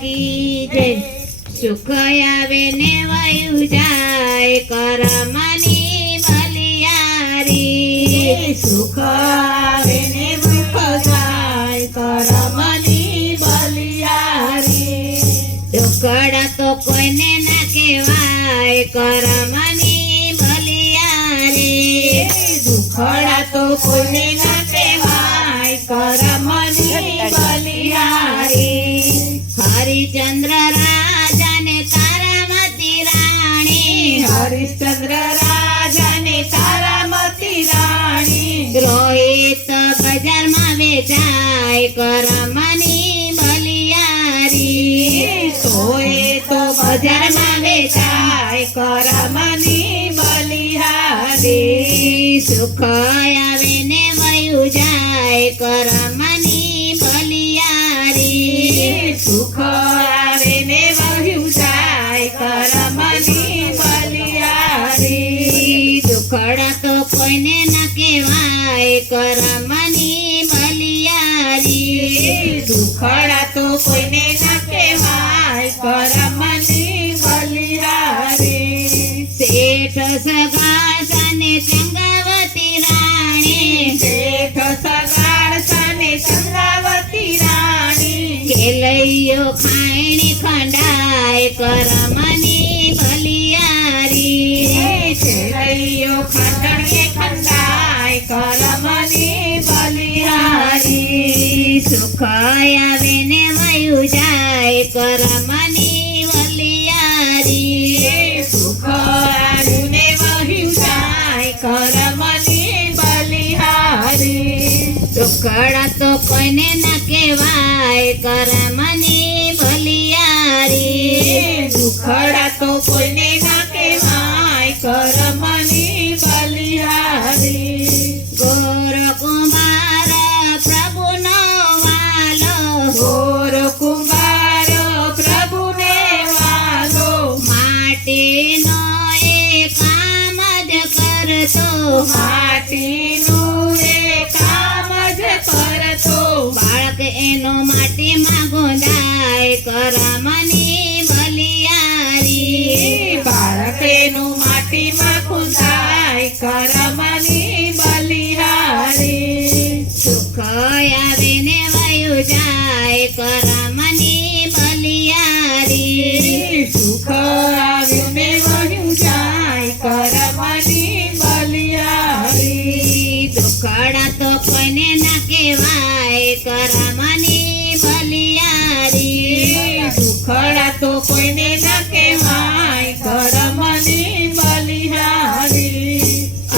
કી જય। સુખ આવે ને વયું જાય કરમની બલિયારી। સુખ આવે ને દુઃખ જાય કરમની બલિયારી। દુઃખડા તો કોઈને ના કહેવાય કરમની બલિયારી। દુઃખડા તો કોઈને ના કહેવાય કરમની બલિયારી। હરિચંદ્ર રાજાને તારામતી રાણી। હરિશ્ચંદ્ર રાજાને તારામતી રાણી। રોહિત બજારમાં વેચાય કરમની બલિયારી। તોય તો બજારમાં વેચાય કરમની બલિહારી। સુખ આવે ને વયું જાય કરમની બલિયારી। સુખ આવે ને વહ્યું જાય કરમની બલિહારી। દુઃખડા તો કોઈને ના કહેવાય કરમની બલિયારી। દુઃખડા તો કોઈને ના કહેવાય કરમની બલિહારી। શેઠ સગાસને ચંગાવતી રાણી। શેઠ સગાસને ચંગાવતી રાણી। ખેલૈયો ખાયણી ખંડાય કરમની બલિયારી। ખેલૈયો ખંડણીએ ખંડાય કરમની બલિહારી। સુખ આવે ને વયું જાય કરમની બલિયારી। સુખ આવ્યું ને વહ્યું જાય કરમની બલિહારી। દુઃખડા તો કોઈને ના કહેવાય કરમની બલિયારી। દુઃખડા તો કોઈને ના કહેવાય કરમની બલિહારી। ગોર કુમાર પ્રભુનો વાલો। ગોર કુંભાર પ્રભુને વાલો। માટીનો એ કામ જ કરતો। માટીનું એ કામ જ કરતો। બાળક એનો માટીમાં ગોંધાય કરમની બલિયારી। બાળકેનું માટીમાં ખુંદાય કરમની બલિહારી। સુખ આવે ને વયું જાય કરમની બલિયારી। સુખ આવ્યું ને વહ્યું જાય કરમની બલિહારી। દુઃખડા તો કોઈને ના કહેવાય કરમની બલિયારી। દુઃખડા તો કોઈને ના કહેવાય કરમની બલિહારી।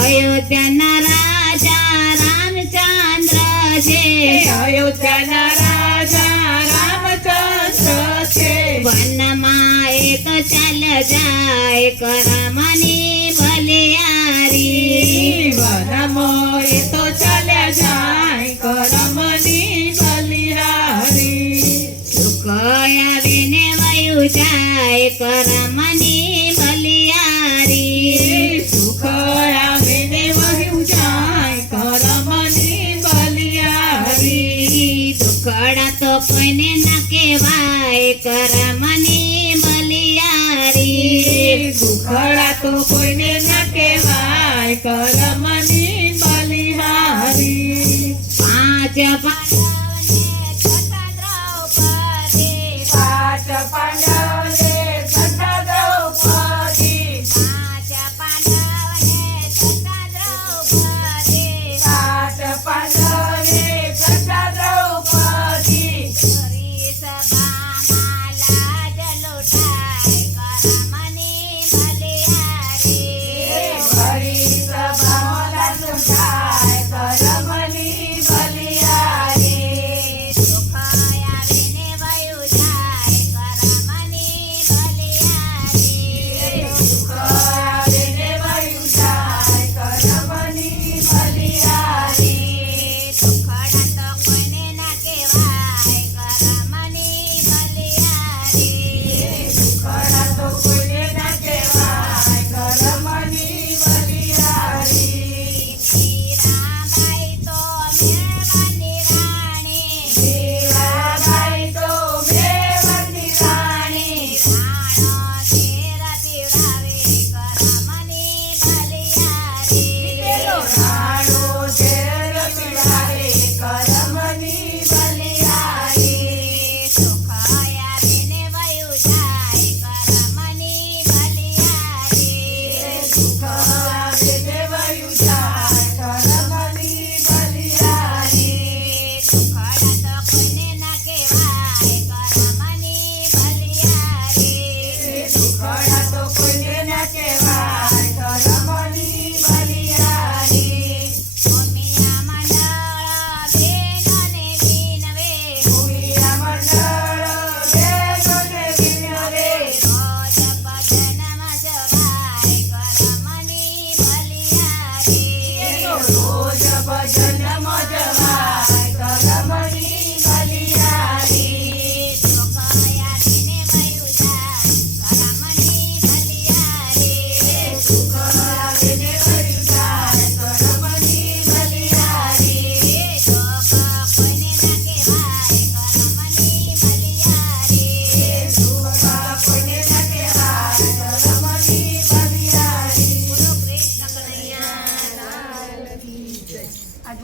અયોધ્યાના રાજા રામચંદ્ર છે। અયોધ્યાના રાજા રામચંદ્ર છે। વનમાં એ તો ચાલ જાય કરમની બલિયારી। વનમાં એ તો ચાલ્યા જાય કરમની બલિહારી। સુખ આવે ને વયું જાય કરમની બલિયારી। સુખ આવે ને વહ્યું જાય કરમની બલિહારી। દુઃખડા તો કોઈને ના કહેવાય કરમ